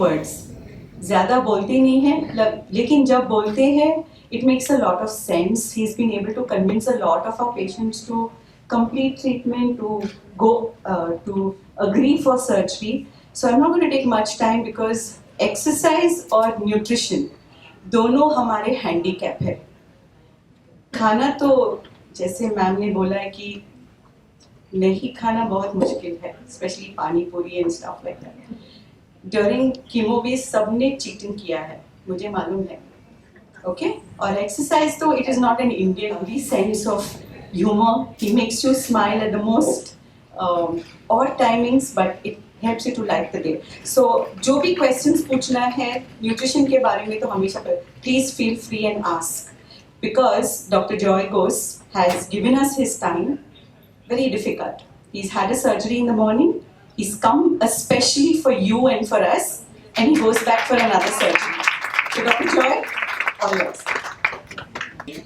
Words, ज़्यादा बोलते नहीं हैं लेकिन जब बोलते हैं it makes a lot of sense. He's been able to convince a lot of our patients to complete treatment, to go to agree for surgery. So I'm not going to take much time because exercise और nutrition दोनों हमारे handicap है. खाना तो जैसे ma'am ने बोला है कि नहीं खाना बहुत मुश्किल है, specially pani puri and stuff like that. During chemo सबने चीटिंग किया है, मुझे मालूम है. ओके और एक्सरसाइज तो it is not an Indian only sense of humour. He makes you smile at the most और timings but it helps you to like the day. So जो भी क्वेश्चंस पूछना है न्यूट्रिशन के बारे में तो हमेशा please feel free and ask, because Dr. Joy Ghosh has given us his time. Very difficult. He's had a surgery in the morning. He's come especially for you and for us, and he goes back for another surgery. So Dr. Joy, all yours.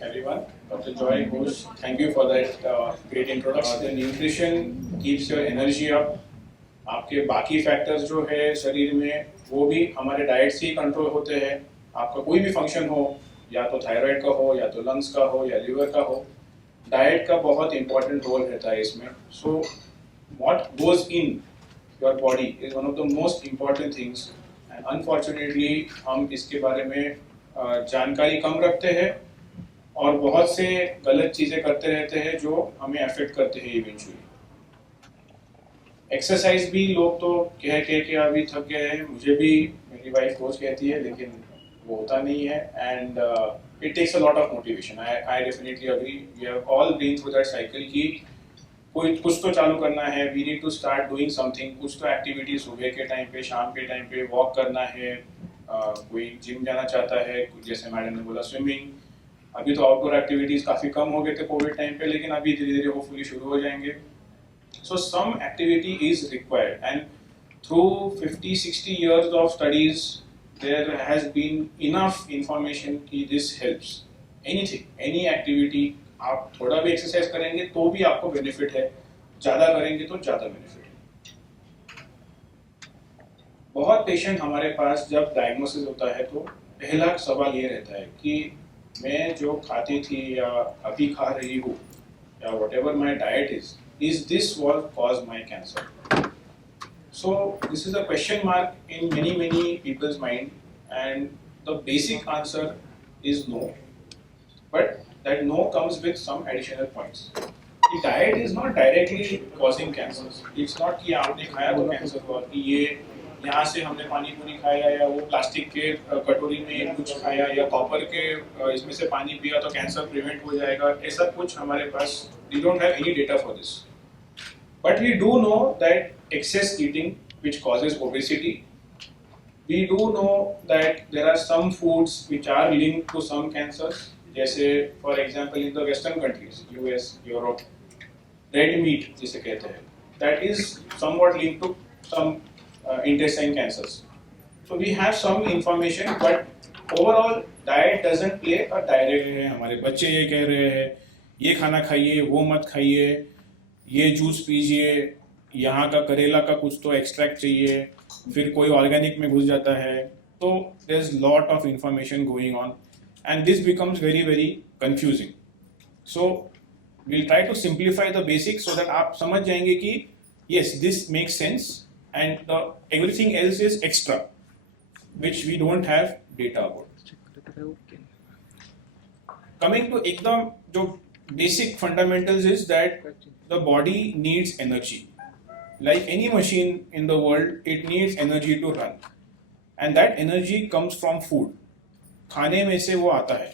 Everyone, Dr. Joy Ghosh, thank you for that great introduction. The nutrition keeps your energy up. आपके बाकी factors जो है शरीर में वो भी हमारे diet से ही कंट्रोल होते हैं. आपका कोई भी फंक्शन हो, या तो थायराइड का हो, या तो लंग्स का हो, या लिवर का हो, डाइट का बहुत इंपॉर्टेंट रोल रहता है इसमें. So what goes in your body is one of the most important things, and unfortunately हम इसके बारे में जानकारी कम रखते हैं और बहुत से गलत चीज़ें करते रहते हैं जो हमें अफेक्ट करते हैं इवेंचुअली. एक्सरसाइज भी लोग तो कह के अभी थक गए हैं. मुझे भी मेरी वाइफ रोज कहती है लेकिन वो होता नहीं है, and it takes a lot of motivation. I definitely agree. We have all been through that cycle कि कोई कुछ तो चालू करना है. We need to start doing something. कुछ तो एक्टिविटी सुबह के टाइम पे, शाम के टाइम पे वॉक करना है. कोई जिम जाना चाहता है, जैसे मैडम ने बोला स्विमिंग. अभी तो आउटडोर एक्टिविटीज काफ़ी कम हो गए थे कोविड टाइम पे, लेकिन अभी धीरे धीरे होपफुली शुरू हो जाएंगे. So some activity is required, and through 50-60 years of studies there has been enough information कि this helps. Anything, any activity, आप थोड़ा भी एक्सरसाइज करेंगे तो भी आपको बेनिफिट है, ज़्यादा करेंगे तो ज़्यादा बेनिफिट है. बहुत पेशेंट हमारे पास जब डायग्नोसिस होता है तो पहला सवाल ये रहता है कि मैं जो खाती थी या अभी खा रही हूँ या whatever my diet is this what caused my cancer? So this is a question mark in many people's mind, and the basic answer is no. But that no comes with some additional points. The diet is not directly causing cancers. It's not कि आपने खाया तो cancer हुआ, कि ये यहाँ से हमने पानी पूरी खाया या वो प्लास्टिक के कटोरी में कुछ खाया या कॉपर के इसमें से पानी पिया तो कैंसर प्रिवेंट हो जाएगा. ऐसा कुछ हमारे पास we don't have any data for this. But we do know that excess eating which causes obesity. We do know that there are some foods which are linked to some cancers. जैसे for example in the Western countries, US, Europe, red meat जिसे कहते हैं, that is somewhat linked to some intestine cancers. So we have some information, but overall diet doesn't play a direct. हमारे बच्चे ये कह रहे हैं ये खाना खाइए, वो मत खाइए, ये जूस पीजिए, यहाँ का करेला का कुछ तो एक्सट्रैक्ट चाहिए, फिर कोई ऑर्गेनिक में घुस जाता है. तो there is lot of information going on and this becomes very confusing. So we'll try to simplify the basics so that आप समझ जाएंगे कि yes this makes sense and the everything else is extra which we don't have data about. Coming to एकदम जो basic fundamentals is that the body needs energy. Like any machine in the world, it needs energy to run, and that energy comes from food. खाने में से वो आता है.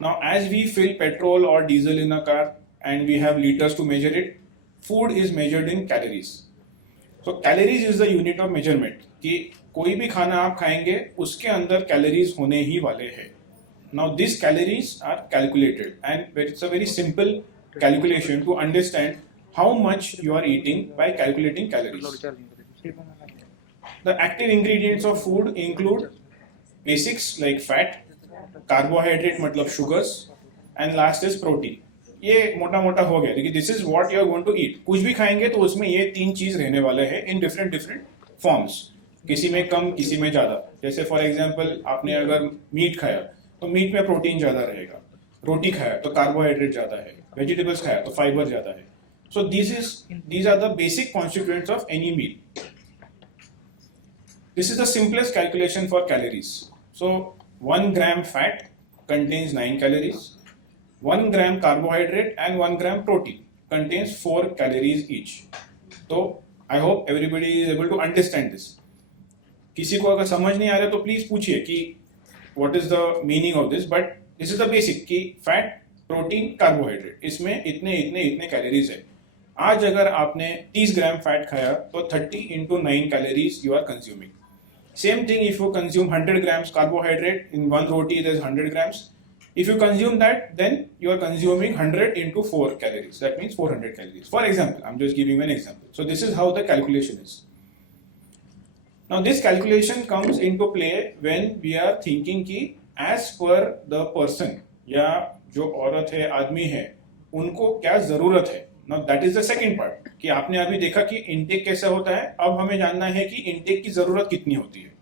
Now, as we fill petrol or diesel in a car and we have liters to measure it, food is measured in calories. So calories is the unit of measurement. कि कोई भी खाना आप खाएंगे उसके अंदर कैलोरीज होने ही वाले हैं. Now these calories are calculated, and it's a very simple calculation to understand how much you are eating by calculating calories. The active ingredients of food include basics like fat, carbohydrate मतलब sugars, and last is protein. ये मोटा मोटा हो गया, लेकिन this is what you are going to eat. कुछ भी खाएंगे तो उसमें ये तीन चीज रहने वाले हैं in different forms. किसी में कम किसी में ज़्यादा। जैसे फॉर एग्जांपल आपने अगर मीट खाया तो मीट में प्रोटीन ज़्यादा रहेगा, रोटी खाया तो कार्बोहाइड्रेट ज़्यादा है, वेजिटेबल्स खाया तो फाइबर ज़्यादा है। सो these are the basic constituents of any meal. This is the simplest calculation for calories. So 1 gram fat contains 9 calories, 1 gram carbohydrate and 1 gram protein contains 4 calories each. So I hope everybody is able to understand this. किसी को अगर समझ नहीं आ रहा तो please पूछिए कि what is the meaning of this, but this is the basic कि फैट, प्रोटीन, कार्बोहाइड्रेट, इसमें इतने इतने इतने कैलोरीज है। आज अगर आपने 30 ग्राम फैट खाया तो 30 into 9 calories you are consuming. Same thing if you consume 100 grams carbohydrate in one roti, there is 100 grams. If you consume that, then you are consuming 100 into 4 calories. That means 400 calories. For example, I'm just giving an example. So this is how the calculation is. Now this calculation comes into play when we are thinking कि as per the person या जो औरत है, आदमी है, उनको क्या जरूरत है। Now that is the second part कि आपने अभी देखा कि इनटेक कैसा होता है, अब हमें जानना है कि इनटेक की जरूरत कितनी होती है।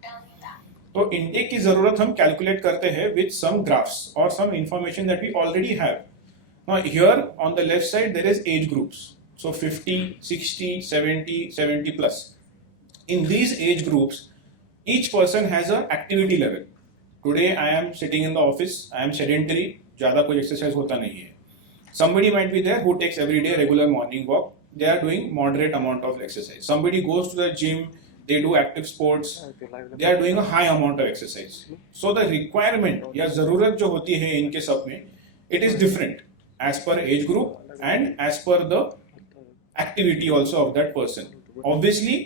तो इनटेक की जरूरत हम कैलकुलेट करते हैं with some graphs or some information that we already have. Now here on the left side there is age groups. So 50, 60, 70, 70 plus. In these age groups, each person has an activity level. Today I am sitting in the office, I am sedentary, ज़्यादा कोई exercise होता नहीं है. Somebody might be there who takes every day regular morning walk. They are doing moderate amount of exercise. Somebody goes to the gym, they do active sports, they are doing a high amount of exercise. So the requirement या ज़रूरत जो होती है इनके सब में, it is different as per age group and as per the activity also of that person. Obviously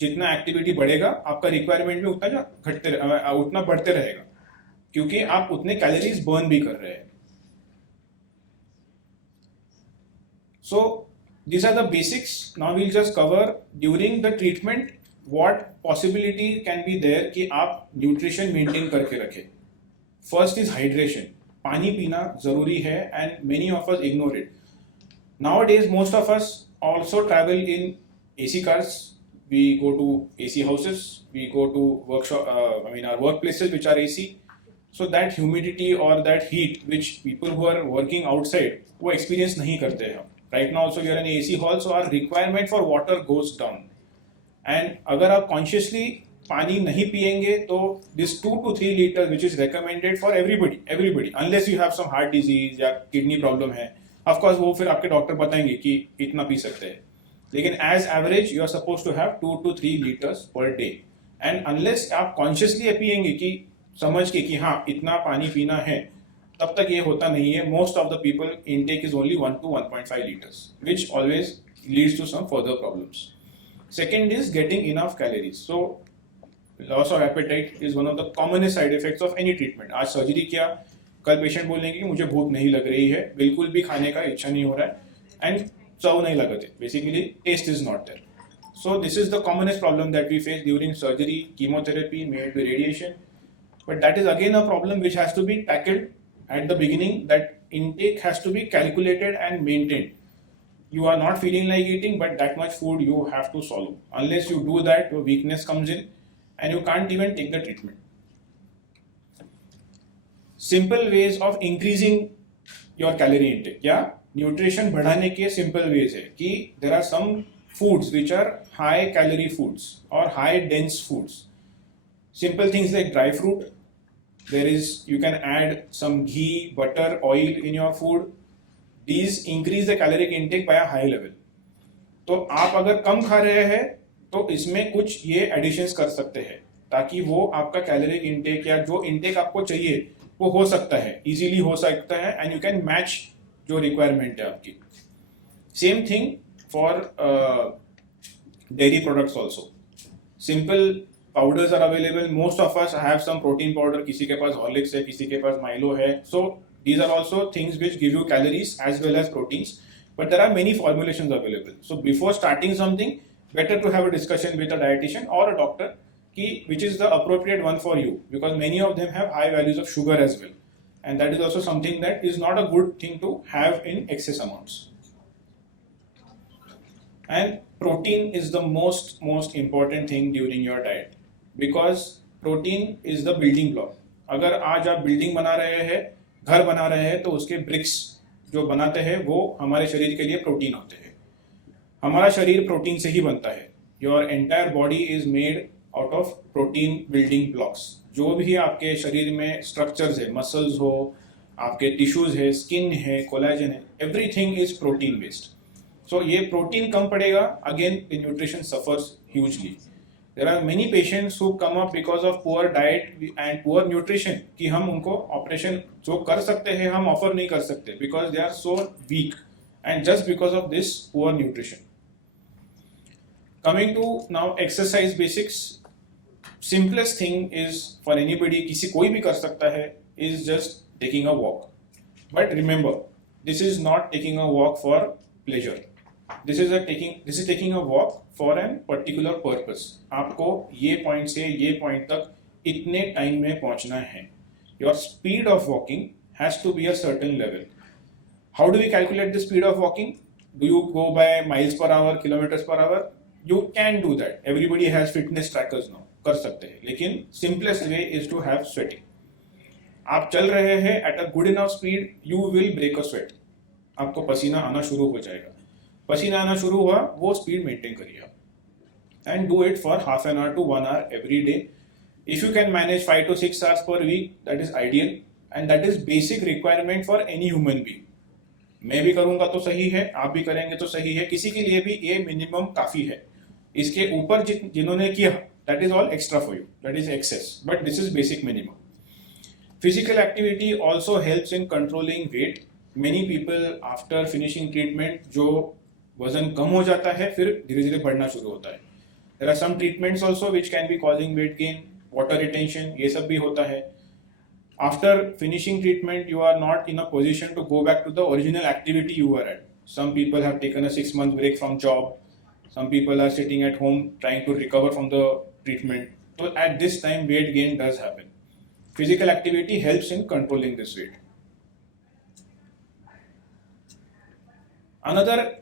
जितना activity बढ़ेगा आपका रिक्वायरमेंट भी उतना बढ़ते रहेगा, क्योंकि आप उतने कैलोरीज बर्न भी कर रहे हैं। सो these are the basics. Now we'll just cover during the treatment what possibility can be there कि आप न्यूट्रिशन मेंटेन करके रखें। फर्स्ट इज हाइड्रेशन, पानी पीना जरूरी है and many of us ignore it. Nowadays most of us also travel in AC cars. We go to AC houses, we go to our workplaces which are AC. So that humidity or that heat which people who are working outside वो experience नहीं करते हैं। Right now also we are in AC hall, so our requirement for water goes down. And अगर आप consciously पानी नहीं पिएंगे तो this 2 to 3 liters which is recommended for everybody unless you have some heart disease या kidney problem है, of course वो फिर आपके डॉक्टर बताएंगे कि इतना पी सकते हैं। लेकिन as average you are suppose to have 2 to 3 liters पर डे। एंड अनलेस आप कॉन्शियसली पिएंगे कि समझ के कि हाँ इतना पानी पीना है, तब तक ये होता नहीं है। Most of the people intake is only 1 to 1.5 liters, which always leads to some further problems. Second is getting enough calories. So loss of appetite is one of the commonest side effects of any treatment. आज surgery किया, कल patient बोलेंगे कि मुझे भूख नहीं लग रही है, बिल्कुल भी खाने का इच्छा नहीं हो रहा है एंड चाव नहीं लगते, basically taste is not there. So this is the commonest problem that we face during surgery, chemotherapy, maybe radiation. But that is again a problem which has to be tackled at the beginning, that intake has to be calculated and maintained. You are not feeling like eating, but that much food you have to swallow. Unless you do that, your weakness comes in and you can't even take the treatment. Simple ways of increasing your calorie intake. Yeah? Nutrition बढ़ाने के simple ways है कि there are some foods which are high calorie foods और high dense foods. Simple things like dry fruit, there is you can add some ghee, butter, oil in your food. These increase the caloric intake by a high level. तो आप अगर कम खा रहे हैं तो इसमें कुछ ये एडिशंस कर सकते हैं ताकि वो आपका कैलोरिक इनटेक या जो इनटेक आपको चाहिए वो हो सकता है, इजीली हो सकता है एंड यू कैन मैच जो रिक्वायरमेंट है आपकी. Same thing for dairy products also. Simple powders are available. Most of us have some protein powder. किसी के पास हॉर्लिक्स है, किसी के पास माइलो है. सो these are also things which give you calories as well as proteins, but there are many formulations available. So before starting something, better to have a discussion with a dietitian or a doctor which is the appropriate one for you, because many of them have high values of sugar as well. And that is also something that is not a good thing to have in excess amounts. And protein is the most important thing during your diet. Because protein is the building block. अगर आज आप building बना रहे हैं, घर बना रहे हैं, तो उसके ब्रिक्स जो बनाते हैं वो हमारे शरीर के लिए प्रोटीन होते हैं. हमारा शरीर प्रोटीन से ही बनता है. Your entire body is made out of protein building blocks. जो भी आपके शरीर में स्ट्रक्चर्स है, मसल्स हो, आपके टिश्यूज है, स्किन है, कोलाजन है, everything is protein based. So ये प्रोटीन कम पड़ेगा, again the nutrition suffers hugely. There are many patients who come up because of poor diet and poor nutrition कि हम उनको ऑपरेशन जो कर सकते हैं हम ऑफर नहीं कर सकते because they are so weak and just because of this poor nutrition. Coming to now exercise basics, simplest thing is for anybody, किसी कोई भी कर सकता है, is just taking a walk. But remember, this is not taking a walk for pleasure. This is taking a walk for a particular purpose. आपको ये point से ये point तक इतने time में पहुंचना है. Your speed of walking has to be a certain level. How do we calculate the speed of walking? Do you go by miles per hour, kilometers per hour? You can do that. Everybody has fitness trackers now. कर सकते हैं. लेकिन simplest way is to have sweating. आप चल रहे हैं at a good enough speed, you will break a sweat. आपको पसीना आना शुरू हो जाएगा. पसीना आना शुरू हुआ, वो speed maintain करिए आप. And do it for half an hour to 1 hour every day. If you can manage 5 to 6 hours per week, that is ideal. And that is basic requirement for any human being. मैं भी करूंगा तो सही है, आप भी करेंगे तो सही है, किसी के लिए भी ये मिनिमम काफी है. इसके ऊपर जिन्होंने किया, that is all extra for you, that is excess, but this is basic minimum. Physical activity also helps in controlling weight. Many people after finishing treatment जो वजन कम हो जाता है फिर धीरे धीरे बढ़ना शुरू होता है. There are some treatments also which can be causing weight gain, water retention, ये सब भी होता है. After finishing treatment, you are not in a position to go back to the original activity you were at. Some people have taken a 6-month break from job. Some people are sitting at home trying to recover from the treatment. So at this time, weight gain does happen. Physical activity helps in controlling this weight. Another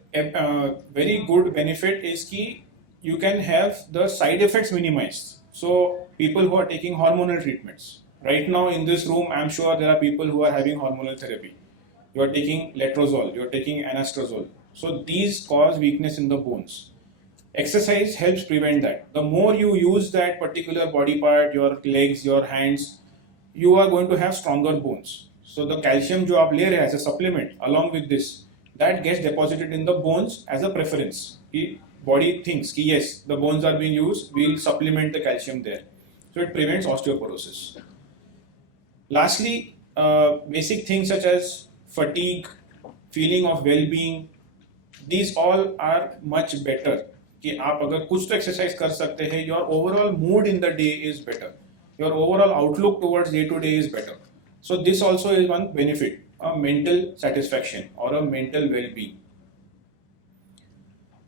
very good benefit is that you can have the side effects minimized. So people who are taking hormonal treatments. Right now in this room, I'm sure there are people who are having hormonal therapy. You are taking letrozole, you are taking anastrozole. So these cause weakness in the bones. Exercise helps prevent that. The more you use that particular body part, your legs, your hands, you are going to have stronger bones. So the calcium जो आप ले रहे हैं as a supplement along with this, that gets deposited in the bones as a preference. The body thinks कि yes, the bones are being used, we'll supplement the calcium there. So it prevents osteoporosis. Lastly, basic things such as fatigue, feeling of well-being, these all are much better. कि आप अगर कुछ तो exercise कर सकते हैं, your overall mood in the day is better, your overall outlook towards day to day is better. So this also is one benefit, a mental satisfaction और a mental well-being.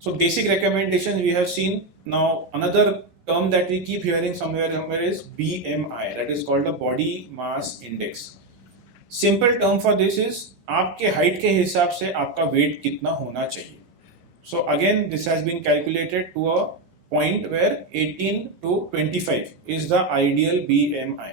So basic recommendations we have seen. Now another term that we keep hearing somewhere is BMI, that is called the body mass index. Simple term for this is आपके height के हिसाब से आपका weight कितना होना चाहिए. So again this has been calculated to a point where 18 to 25 is the ideal BMI.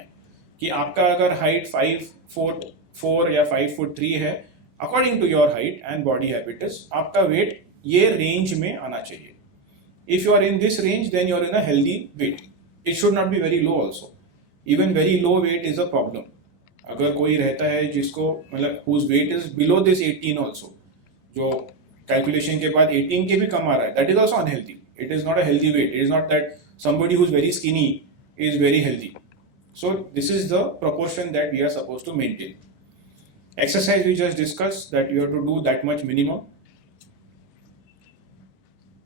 कि आपका अगर height 5 foot 4 या 5 foot 3 है, according to your height and body habitus, आपका weight ये range में आना चाहिए. If you are in this range, then you are in a healthy weight. It should not be very low also. Even very low weight is a problem. अगर कोई रहता है जिसको मतलब whose weight is below this 18 also, जो calculation के बाद 18 के भी कम आ रहा है, that is also unhealthy. It is not a healthy weight. It is not that somebody who's very skinny is very healthy. So this is the proportion that we are supposed to maintain. Exercise we just discussed that you have to do that much minimum.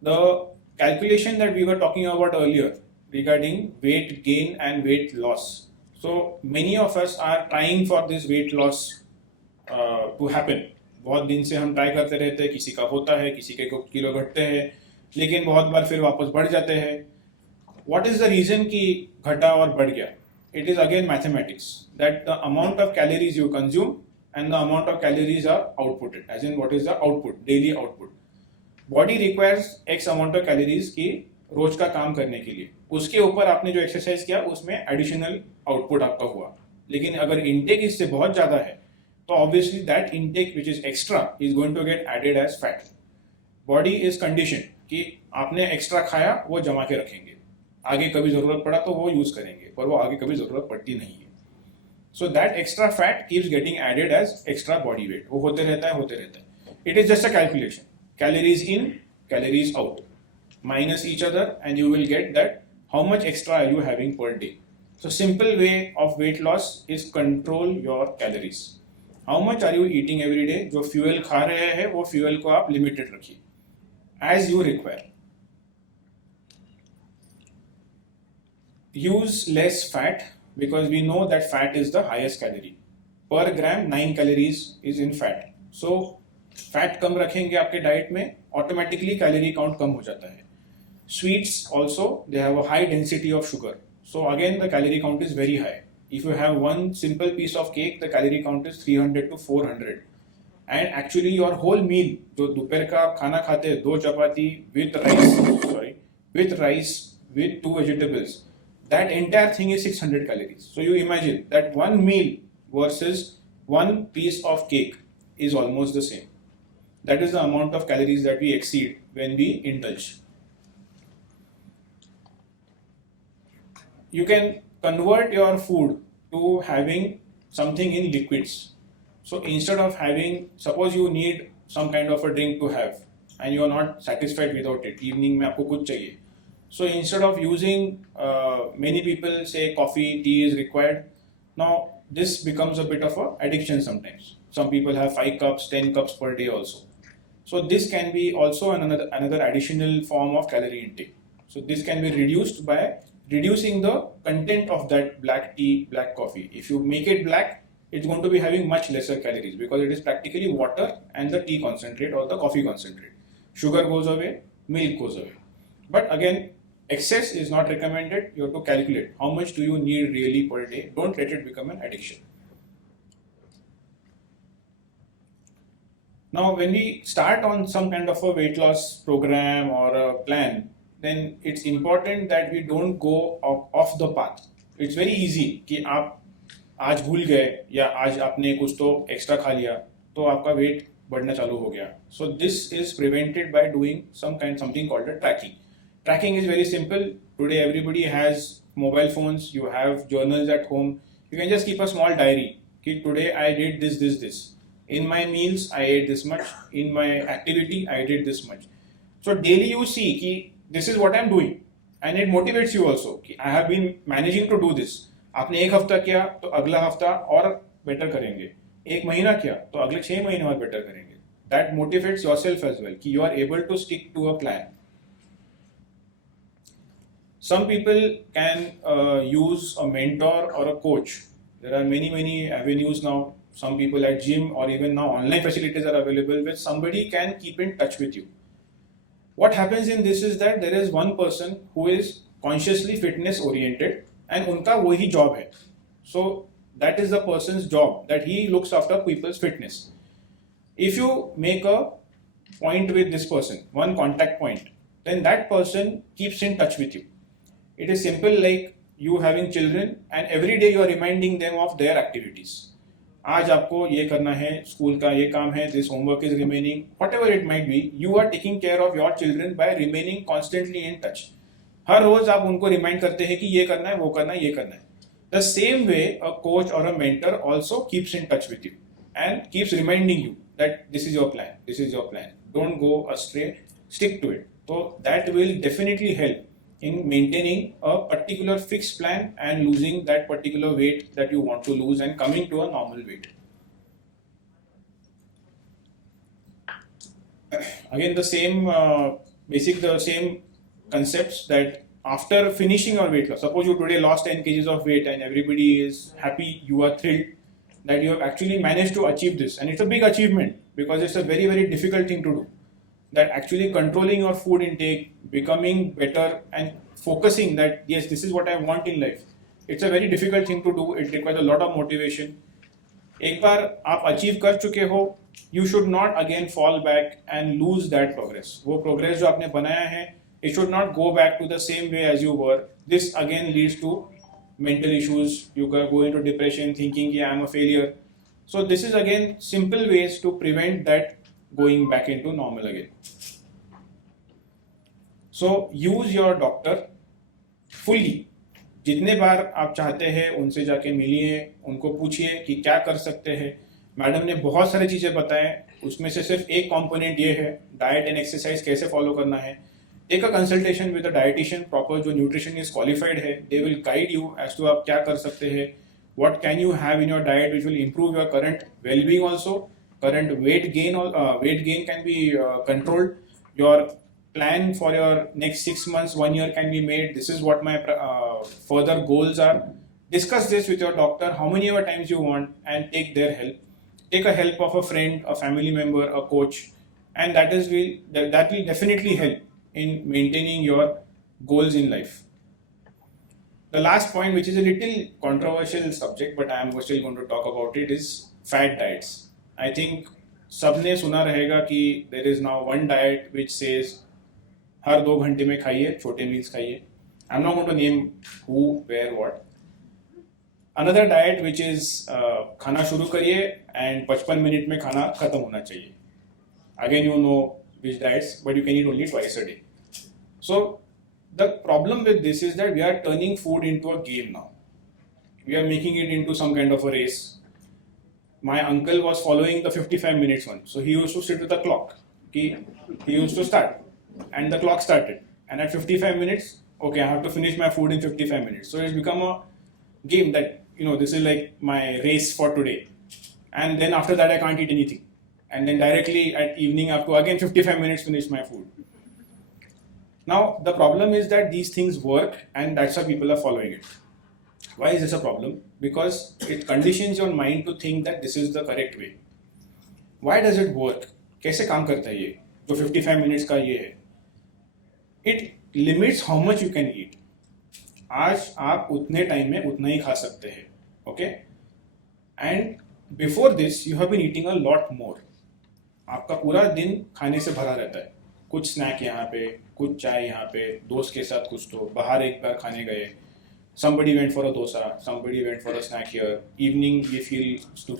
The calculation that we were talking about earlier regarding weight gain and weight loss. So many of us are trying for this weight loss to happen. बहुत दिन से हम try करते रहते हैं, किसी का होता है, किसी के किलो घटते हैं, लेकिन बहुत बार फिर वापस बढ़ जाते हैं. What is the reason कि घटा और बढ़ गया? It is again mathematics, that the amount of calories you consume and the amount of calories are outputted, as in what is the output, daily output. Body requires X amount of calories की रोज का काम करने के लिए. उसके ऊपर आपने जो एक्सरसाइज किया उसमें एडिशनल आउटपुट आपका हुआ। लेकिन अगर इनटेक इससे बहुत ज़्यादा है तो obviously that intake which is extra is going to get added as fat. Body is condition कि आपने एक्स्ट्रा खाया वो जमा के रखेंगे, आगे कभी ज़रूरत पड़ा तो वो यूज़ करेंगे, पर वो आगे कभी ज़रूरत पड़ती नहीं है। So that extra fat keeps getting added as extra body weight, वो होते रहता है। It is just a calculation, calories in calories out minus each other and you will get that how much extra are you having per day. So simple way of weight loss is control your calories. How much are you eating every day? जो fuel खा रहे हैं वो fuel को आप limited रखिए as you require. Use less fat because we know that fat is the highest calorie. Per gram 9 calories is in fat. So fat कम रखेंगे आपके डाइट में, automatically calorie count कम हो जाता है. Sweets also, they have a high density of sugar. So again, the calorie count is very high. If you have one simple piece of cake, the calorie count is 300 to 400. And actually your whole meal, जो दोपहर का खाना खाते हैं 2 चपाती with rice, with 2 vegetables, that entire thing is 600 calories. So you imagine that one meal versus one piece of cake is almost the same. That is the amount of calories that we exceed when we indulge. You can convert your food to having something in liquids. So instead of having, suppose you need some kind of a drink to have and you are not satisfied without it, evening में आपको कुछ चाहिए. So instead of using, many people say coffee, tea is required. Now this becomes a bit of a addiction sometimes. Some people have 5 cups, 10 cups per day also. So this can be also another additional form of calorie intake. So this can be reduced by reducing the content of that black tea, black coffee. If you make it black, it's going to be having much lesser calories because it is practically water and the tea concentrate or the coffee concentrate. Sugar goes away, milk goes away. But again, excess is not recommended. You have to calculate how much do you need really per day. Don't let it become an addiction. Now, when we start on some kind of a weight loss program or a plan, then it's important that we don't go off the path. It's very easy कि आप आज भूल गए या आज आपने कुछ तो एक्स्ट्रा खा लिया तो आपका वेट बढ़ना चालू हो गया. So this is prevented by doing something called a tracking. Tracking is very simple. Today everybody has mobile phones. You have journals at home. You can just keep a small diary. कि today I did this. In my meals I ate this much. In my activity I did this much. So daily you see कि this is what I'm doing and it motivates you also कि I have been managing to do this. आपने एक हफ्ता किया तो अगला हफ्ता और बेटर करेंगे, एक महीना किया तो अगले 6 महीने और बेटर करेंगे. That motivates yourself as well कि you are able to stick to a plan. Some people can use a mentor or a coach. There are many avenues now. Some people at gym or even now online facilities are available where somebody can keep in touch with you. What happens in this is that there is one person who is consciously fitness oriented and उनका वही job है. So that is the person's job, that he looks after people's fitness. If you make a point with this person, one contact point, then that person keeps in touch with you. It is simple like you having children and every day you are reminding them of their activities. आज आपको ये करना है, school का ये काम है, this homework is remaining, whatever it might be, you are taking care of your children by remaining constantly in touch. हर रोज आप उनको रिमाइंड करते हैं कि ये करना है, वो करना है, ये करना है. The same way a coach or a mentor also keeps in touch with you and keeps reminding you that this is your plan. Don't go astray, stick to it. So that will definitely help in maintaining a particular fixed plan and losing that particular weight that you want to lose and coming to a normal weight. Again, the same concepts that after finishing your weight loss, suppose you today lost 10 kgs of weight and everybody is happy, you are thrilled that you have actually managed to achieve this, and it's a big achievement because it's a very difficult thing to do. That actually controlling your food intake, becoming better and focusing that yes, this is what I want in life. It's a very difficult thing to do. It requires a lot of motivation. एक बार आप achieve कर चुके हो, you should not again fall back and lose that progress. वो progress जो आपने बनाया है, it should not go back to the same way as you were This again leads to mental issues. You go into depression thinking I am a failure. So this is again simple ways to prevent that going back into normal again. So use your doctor fully. जितने बार आप चाहते हैं उनसे जाके मिलिए, उनको पूछिए कि क्या कर सकते हैं. मैडम ने बहुत सारी चीज़ें बताएं, उसमें से सिर्फ एक कंपोनेंट ये है डाइट एंड एक्सरसाइज कैसे फॉलो करना है. Take a consultation with a dietitian, proper जो न्यूट्रिशनिस्ट क्वालिफाइड है. They will guide you as to आप क्या कर सकते हैं, what can you have in your diet which will improve your current well-being also. Current weight gain can be controlled. Your plan for your next 6 months, 1 year can be made. This is what my further goals are. Discuss this with your doctor how many ever times you want and take their help. Take a help of a friend, a family member, a coach, and that will definitely help in maintaining your goals in life. The last point, which is a little controversial subject, but I am still going to talk about it, is fad diets. I think सबने सुना रहेगा कि there is now one diet which says हर 2 घंटे में खाइए, छोटे meals खाइए. I'm not going to name who, where, what. Another diet which is खाना शुरू करिए and 55 मिनट में खाना खत्म होना चाहिए. Again, you know which diets, but you can eat only twice a day. So the problem with this is that we are turning food into a game now. We are making it into some kind of a race. My uncle was following the 55 minutes one. So he used to sit with the clock. He used to start and the clock started. And at 55 minutes, okay, I have to finish my food in 55 minutes. So it's become a game that, this is like my race for today. And then after that, I can't eat anything. And then directly at evening, I have to again 55 minutes finish my food. Now, the problem is that these things work and that's why people are following it. Why is this a problem? Because it conditions your mind to think that this is the correct way. Why does it work? कैसे काम करता है ये जो 55 minutes का ये है? It limits how much you can eat. आज आप उतने टाइम में उतना ही खा सकते हैं. Okay? And before this, you have been eating a lot more. आपका पूरा दिन खाने से भरा रहता है. कुछ स्नैक यहाँ पे, कुछ चाय यहाँ पे, दोस्त के साथ कुछ तो बाहर एक बार खाने गए. Somebody went for a dosa, somebody went for a snack here. Evening we feel to